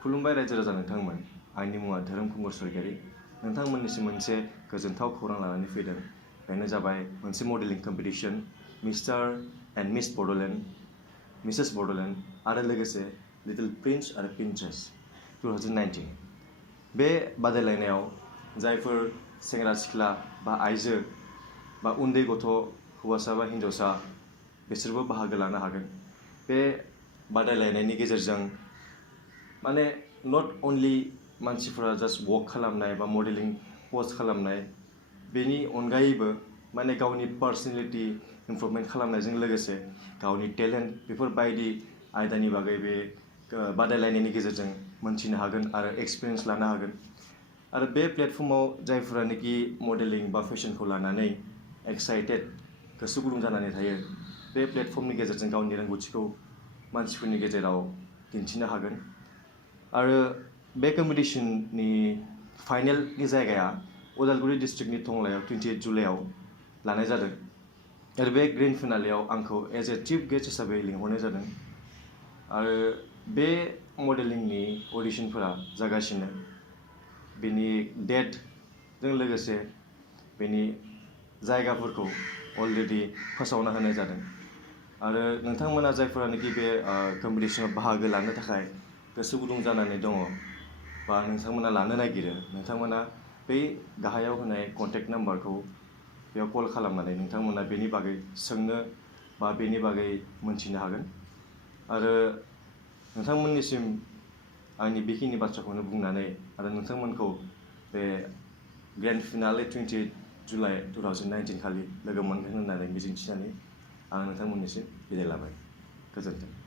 खुलुमबाय रायजो राजा नोंथांमोन आंनि मुङा धोरोम खुंगुर सरगियारि नोंथांमोननिसिम मोनसे गोजोनथाव खौरां लानानै फैदों बेनो जाबाय मोनसे modelling competition mister and miss Bodoland Mrs Bodoland आरो लोगोसे लिटिल प्रिन्स आरो प्रिन्सेस 2019 बे बादायलायनायाव जायफोर सेंग्रा सिख्ला बा आइजो बा उन्दै गथ' हौवासा बा हिन्जावसा बिसोरबो बाहागो लानो हागोन बे बादायलायनायनि गेजेरजों माने नट अनलि मानसिफोरा जास्ट वक खालामनाय बा मडेलिं पस्ट खालामनाय बेनि अनगायैबो माने गावनि पार्सनेलिटी इमप्रुभमेन्ट खालामनायजों लोगोसे गावनि टेलेन्ट बेफोर बायदि आयदानि बागै बे बादायलायनायनि गेजेरजों मोनथिनो हागोन आरो एक्सपिरियेन्स लानो हागोन आरो बे प्लेटफर्माव जायफोरानोखि मडेलिं बा फेशनखौ लानानै एक्साइटेड गोसो गुदुं जानानै थायो बे प्लेटफर्मनि गेजेरजों गावनि रोंगौथिखौ मानसिफोरनि गेजेराव दिन्थिनो हागोन आरो बे कम्पिटिशननि फाइनेलनि जायगाया उदालगुरि डिस्ट्रिक्टनि टंलायाव 28 जुलाइआव लानाय जादों आरो बे ग्रेन्ड फिनालेआव आंखौ एज ए चिफ गेस्ट हिसाबै लिंहरनाय जादों आरो बे मडेलिंनि अडिशनफोरा जागासिनो बेनि डेटजों लोगोसे बेनि जायगाफोरखौ अलरेडि फोसावना होनाय जादों आरो नोंथांमोना जायफोरानोखि बे कम्पिटिशनाव बाहागो लानो थाखाय गोसो गुदुं जानानै दङ बा नोंथांमोना लानो नागिरो नोंथांमोना बै गाहायाव होनाय कन्टेक्ट नाम्बारखौ बेयाव कल खालामनानै नोंथांमोना बेनि बागै सोंनो बा बेनि बागै मोनथिनो हागोन आरो नोंथांमोननिसिम आंनि बेखिनि बाथ्राखौनो बुंनानै आरो नोंथांमोनखौ बे ग्रेन्ड फिनाले 28 जुलाइ 2019 खालि लोगो मोनगोन होननानै मिजिंथिनानै आं नोंथांमोननिसिम बिदाय लाबाय गोजोन्थों